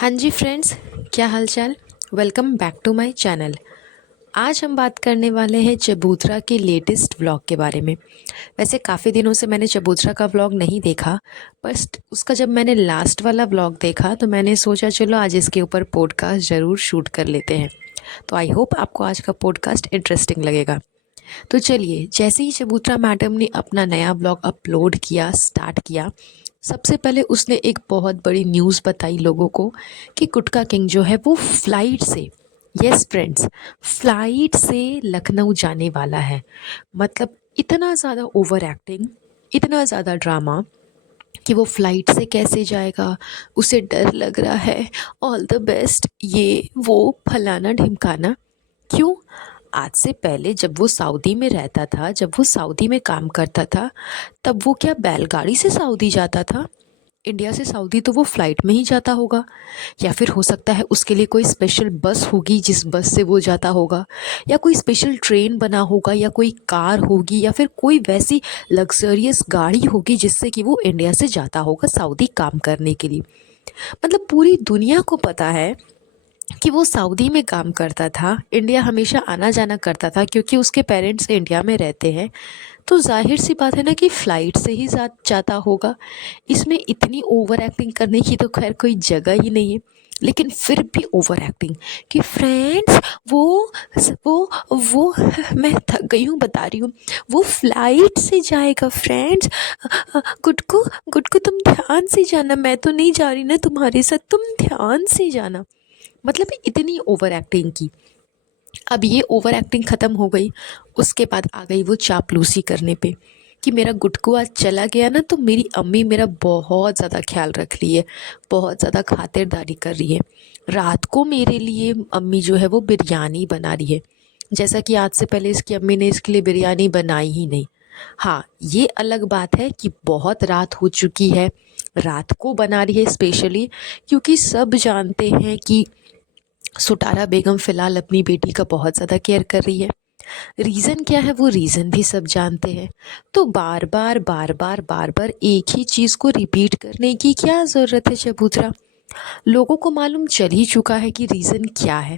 हाँ जी फ्रेंड्स, क्या हालचाल। Welcome back to my channel. आज हम बात करने वाले हैं चबूतरा के लेटेस्ट व्लॉग के बारे में। वैसे काफ़ी दिनों से मैंने चबूतरा का व्लॉग नहीं देखा, बस उसका जब मैंने लास्ट वाला व्लॉग देखा तो मैंने सोचा चलो आज इसके ऊपर पॉडकास्ट ज़रूर शूट कर लेते हैं। तो आई होप आपको आज का पॉडकास्ट इंटरेस्टिंग लगेगा। तो चलिए, जैसे ही चबूतरा मैडम ने अपना नया ब्लॉग अपलोड किया, स्टार्ट किया, सबसे पहले उसने एक बहुत बड़ी न्यूज़ बताई लोगों को कि गुटका किंग जो है वो फ्लाइट से, यस फ्रेंड्स, फ्लाइट से लखनऊ जाने वाला है। मतलब इतना ज़्यादा ओवर एक्टिंग, इतना ज़्यादा ड्रामा कि वो फ्लाइट से कैसे जाएगा, उसे डर लग रहा है, ऑल द बेस्ट, ये वो फलाना ढिमकाना। क्यों? आज से पहले जब वो सऊदी में रहता था, जब वो सऊदी में काम करता था, तब वो क्या बैलगाड़ी से सऊदी जाता था? इंडिया से सऊदी तो वो फ़्लाइट में ही जाता होगा, या फिर हो सकता है उसके लिए कोई स्पेशल बस होगी जिस बस से वो जाता होगा, या कोई स्पेशल ट्रेन बना होगा, या कोई कार होगी, या फिर कोई वैसी लग्ज़रियस गाड़ी होगी जिससे कि वो इंडिया से जाता होगा सऊदी काम करने के लिए। मतलब पूरी दुनिया को पता है कि वो सऊदी में काम करता था, इंडिया हमेशा आना जाना करता था क्योंकि उसके पेरेंट्स इंडिया में रहते हैं। तो ज़ाहिर सी बात है ना कि फ़्लाइट से ही जाता होगा। इसमें इतनी ओवर एक्टिंग करने की तो खैर कोई जगह ही नहीं है। लेकिन फिर भी ओवर एक्टिंग कि फ्रेंड्स, वो वो मैं थक गई हूँ, बता रही हूँ, वो फ्लाइट से जाएगा फ्रेंड्स। गुटकू, गुटकू तुम ध्यान से जाना, मैं तो नहीं जा रही ना तुम्हारे साथ, तुम ध्यान से जाना। मतलब इतनी ओवर एक्टिंग की। अब ये ओवर एक्टिंग ख़त्म हो गई, उसके बाद आ गई वो चापलूसी करने पे कि मेरा गुटकू आज चला गया ना तो मेरी अम्मी मेरा बहुत ज़्यादा ख्याल रख रही है, बहुत ज़्यादा खातिरदारी कर रही है। रात को मेरे लिए अम्मी जो है वो बिरयानी बना रही है, जैसा कि आज से पहले इसकी अम्मी ने इसके लिए बिरयानी बनाई ही नहीं। हाँ, ये अलग बात है कि बहुत रात हो चुकी है, रात को बना रही है स्पेशली, क्योंकि सब जानते हैं कि सुटारा बेगम फ़िलहाल अपनी बेटी का बहुत ज़्यादा केयर कर रही है। रीज़न क्या है वो रीज़न भी सब जानते हैं। तो बार बार बार बार बार बार एक ही चीज़ को रिपीट करने की क्या ज़रूरत है चबूतरा। लोगों को मालूम चल ही चुका है कि रीज़न क्या है।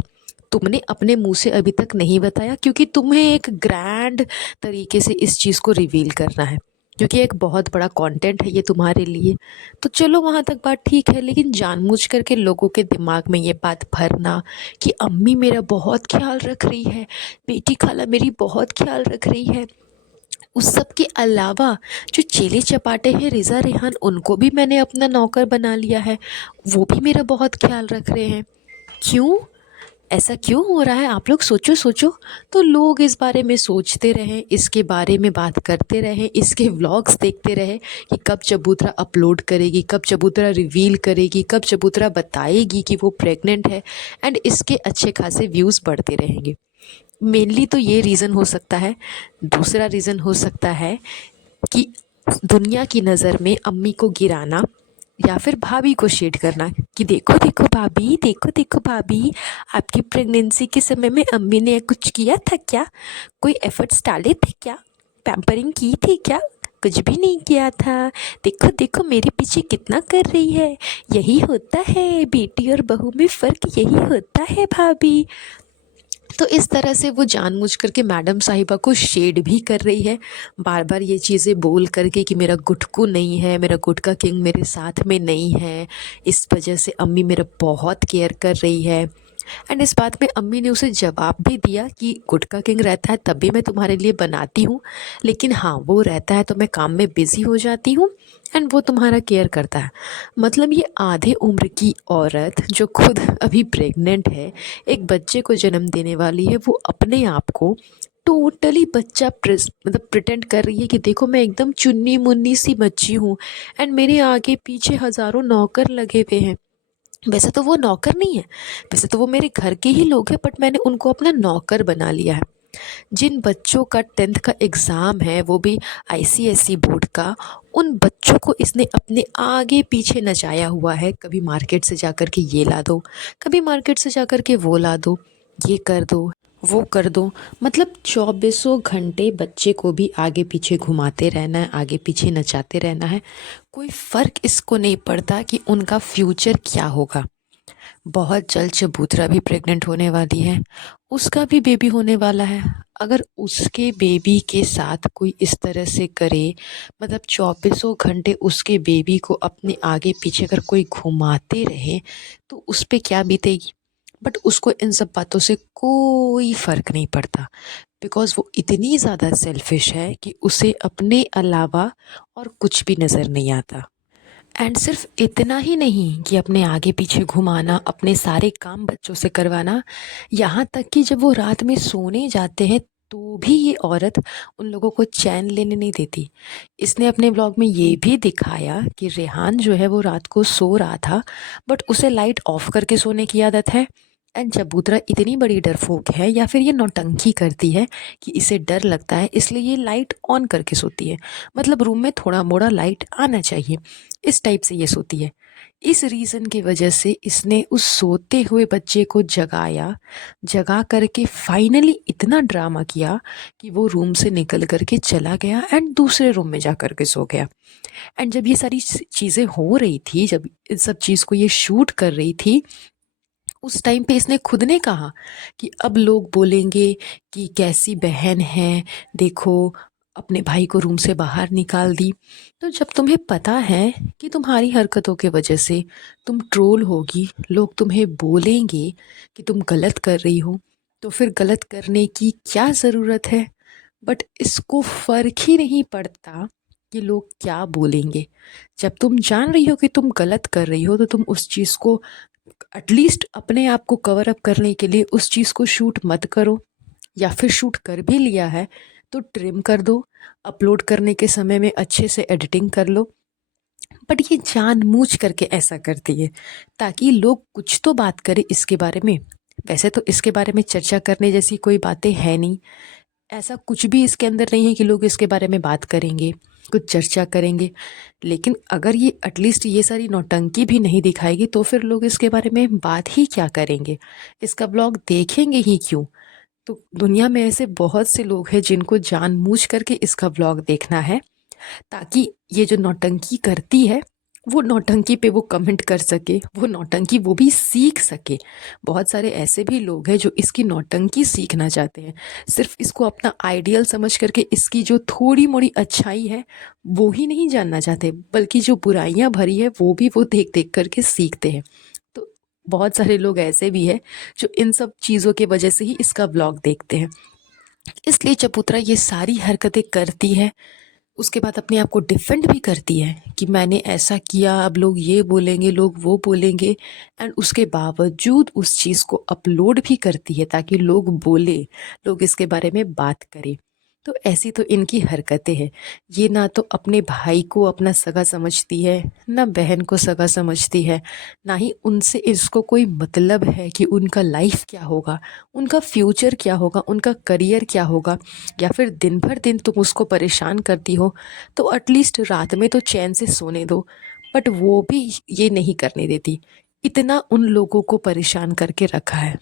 तुमने अपने मुंह से अभी तक नहीं बताया क्योंकि तुम्हें एक ग्रैंड तरीके से इस चीज़ को रिवील करना है, क्योंकि एक बहुत बड़ा कंटेंट है ये तुम्हारे लिए। तो चलो वहाँ तक बात ठीक है, लेकिन जानबूझ करके लोगों के दिमाग में ये बात भरना कि अम्मी मेरा बहुत ख्याल रख रही है, बेटी खाला मेरी बहुत ख्याल रख रही है। उस सब के अलावा जो चेले चपाटे हैं रिज़ा रेहान, उनको भी मैंने अपना नौकर बना लिया है, वो भी मेरा बहुत ख्याल रख रहे हैं। क्यों? ऐसा क्यों हो रहा है? आप लोग सोचो सोचो। तो लोग इस बारे में सोचते रहें, इसके बारे में बात करते रहें, इसके व्लॉग्स देखते रहें कि कब चबूतरा अपलोड करेगी, कब चबूतरा रिवील करेगी, कब चबूतरा बताएगी कि वो प्रेग्नेंट है, एंड इसके अच्छे खासे व्यूज़ बढ़ते रहेंगे। मेनली तो ये रीज़न हो सकता है। दूसरा रीज़न हो सकता है कि दुनिया की नज़र में अम्मी को गिराना, या फिर भाभी को शेड करना कि देखो देखो भाभी, देखो देखो भाभी, आपकी प्रेगनेंसी के समय में अम्मी ने कुछ किया था क्या, कोई एफर्ट्स डाले थे क्या, पैम्परिंग की थी क्या, कुछ भी नहीं किया था। देखो देखो मेरे पीछे कितना कर रही है। यही होता है बेटी और बहू में फ़र्क, यही होता है भाभी। तो इस तरह से वो जानबूझ करके मैडम साहिबा को शेड भी कर रही है, बार बार ये चीज़ें बोल करके कि मेरा गुटकू नहीं है, मेरा गुटका किंग मेरे साथ में नहीं है, इस वजह से अम्मी मेरा बहुत केयर कर रही है। एंड इस बात में अम्मी ने उसे जवाब भी दिया कि गुटका किंग रहता है तब भी मैं तुम्हारे लिए बनाती हूँ, लेकिन हाँ, वो रहता है तो मैं काम में बिज़ी हो जाती हूँ, एंड वो तुम्हारा केयर करता है। मतलब ये आधे उम्र की औरत जो खुद अभी प्रेग्नेंट है, एक बच्चे को जन्म देने वाली है, वो अपने आप को टोटली बच्चा मतलब प्रिटेंड कर रही है कि देखो मैं एकदम चुन्नी मुन्नी सी बच्ची हूँ, एंड मेरे आगे पीछे हज़ारों नौकर लगे हुए हैं। वैसे तो वो नौकर नहीं है, वैसे तो वो मेरे घर के ही लोग हैं, बट मैंने उनको अपना नौकर बना लिया है। जिन बच्चों का 10th का एग्ज़ाम है, वो भी आईसीएसई बोर्ड का, उन बच्चों को इसने अपने आगे पीछे नचाया हुआ है। कभी मार्केट से जा कर के ये ला दो, कभी मार्केट से जा कर के वो ला दो, ये कर दो, वो कर दो। मतलब चौबीसों घंटे बच्चे को भी आगे पीछे घुमाते रहना है, आगे पीछे नचाते रहना है। कोई फ़र्क इसको नहीं पड़ता कि उनका फ्यूचर क्या होगा। बहुत जल्द चबूतरा भी प्रेग्नेंट होने वाली है, उसका भी बेबी होने वाला है। अगर उसके बेबी के साथ कोई इस तरह से करे, मतलब चौबीसों घंटे उसके बेबी को अपने आगे पीछे अगर कोई घुमाते रहे, तो उस पे क्या बीतेगी। बट उसको इन सब बातों से कोई फ़र्क नहीं पड़ता, बिकॉज़ वो इतनी ज़्यादा सेल्फिश है कि उसे अपने अलावा और कुछ भी नज़र नहीं आता। एंड सिर्फ इतना ही नहीं कि अपने आगे पीछे घुमाना, अपने सारे काम बच्चों से करवाना, यहाँ तक कि जब वो रात में सोने जाते हैं तो भी ये औरत उन लोगों को चैन लेने नहीं देती। इसने अपने ब्लॉग में ये भी दिखाया कि रेहान जो है वो रात को सो रहा था, बट उसे लाइट ऑफ करके सोने की आदत है। एंड चबूतरा इतनी बड़ी डरपोक है, या फिर ये नौटंकी करती है कि इसे डर लगता है इसलिए ये लाइट ऑन करके सोती है। मतलब रूम में थोड़ा मोड़ा लाइट आना चाहिए, इस टाइप से ये सोती है। इस रीज़न की वजह से इसने उस सोते हुए बच्चे को जगाया, जगा करके फाइनली इतना ड्रामा किया कि वो रूम से निकल करके चला गया एंड दूसरे रूम में जा कर के सो गया। एंड जब ये सारी चीज़ें हो रही थी, जब इस सब चीज़ को ये शूट कर रही थी, उस टाइम पे इसने खुद ने कहा कि अब लोग बोलेंगे कि कैसी बहन है, देखो अपने भाई को रूम से बाहर निकाल दी। तो जब तुम्हें पता है कि तुम्हारी हरकतों के वजह से तुम ट्रोल होगी, लोग तुम्हें बोलेंगे कि तुम गलत कर रही हो, तो फिर गलत करने की क्या ज़रूरत है। बट इसको फ़र्क ही नहीं पड़ता कि लोग क्या बोलेंगे। जब तुम जान रही हो कि तुम गलत कर रही हो, तो तुम उस चीज़ को एटलीस्ट अपने आप को कवर अप करने के लिए उस चीज़ को शूट मत करो, या फिर शूट कर भी लिया है तो ट्रिम कर दो, अपलोड करने के समय में अच्छे से एडिटिंग कर लो। बट ये जानबूझ करके ऐसा करती है ताकि लोग कुछ तो बात करें इसके बारे में। वैसे तो इसके बारे में चर्चा करने जैसी कोई बातें है नहीं, ऐसा कुछ भी इसके अंदर नहीं है कि लोग इसके बारे में बात करेंगे, कुछ चर्चा करेंगे। लेकिन अगर ये एटलीस्ट ये सारी नौटंकी भी नहीं दिखाएगी तो फिर लोग इसके बारे में बात ही क्या करेंगे, इसका ब्लॉग देखेंगे ही क्यों। तो दुनिया में ऐसे बहुत से लोग हैं जिनको जानबूझ करके इसका ब्लॉग देखना है, ताकि ये जो नौटंकी करती है वो नौटंकी पे वो कमेंट कर सके, वो नौटंकी वो भी सीख सके। बहुत सारे ऐसे भी लोग हैं जो इसकी नौटंकी सीखना चाहते हैं, सिर्फ इसको अपना आइडियल समझ करके इसकी जो थोड़ी मोड़ी अच्छाई है वो ही नहीं जानना चाहते, बल्कि जो बुराइयां भरी है वो भी वो देख देख करके सीखते हैं। तो बहुत सारे लोग ऐसे भी हैं जो इन सब चीज़ों की वजह से ही इसका ब्लॉग देखते हैं। इसलिए चबूतरा ये सारी हरकतें करती है, उसके बाद अपने आप को डिफेंड भी करती है कि मैंने ऐसा किया, अब लोग ये बोलेंगे, लोग वो बोलेंगे। एंड उसके बावजूद उस चीज़ को अपलोड भी करती है ताकि लोग बोले, लोग इसके बारे में बात करें। तो ऐसी तो इनकी हरकतें हैं। ये ना तो अपने भाई को अपना सगा समझती है, ना बहन को सगा समझती है, ना ही उनसे इसको कोई मतलब है कि उनका लाइफ क्या होगा, उनका फ्यूचर क्या होगा, उनका करियर क्या होगा। या फिर दिन भर दिन तुम उसको परेशान करती हो तो एटलीस्ट रात में तो चैन से सोने दो। बट वो भी ये नहीं करने देती, इतना उन लोगों को परेशान करके रखा है।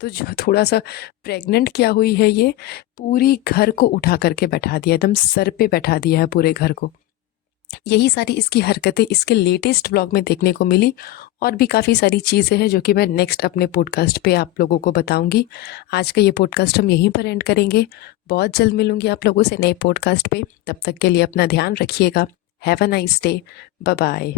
तो जो थोड़ा सा प्रेग्नेंट क्या हुई है, ये पूरी घर को उठा करके बैठा दिया, एकदम सर पे बैठा दिया है पूरे घर को। यही सारी इसकी हरकतें इसके लेटेस्ट व्लॉग में देखने को मिली। और भी काफ़ी सारी चीज़ें हैं जो कि मैं नेक्स्ट अपने पॉडकास्ट पे आप लोगों को बताऊंगी। आज का ये पॉडकास्ट हम यहीं पर एंड करेंगे। बहुत जल्द मिलूंगी आप लोगों से नए पॉडकास्ट पे। तब तक के लिए अपना ध्यान रखिएगा। Have a nice day. Bye bye.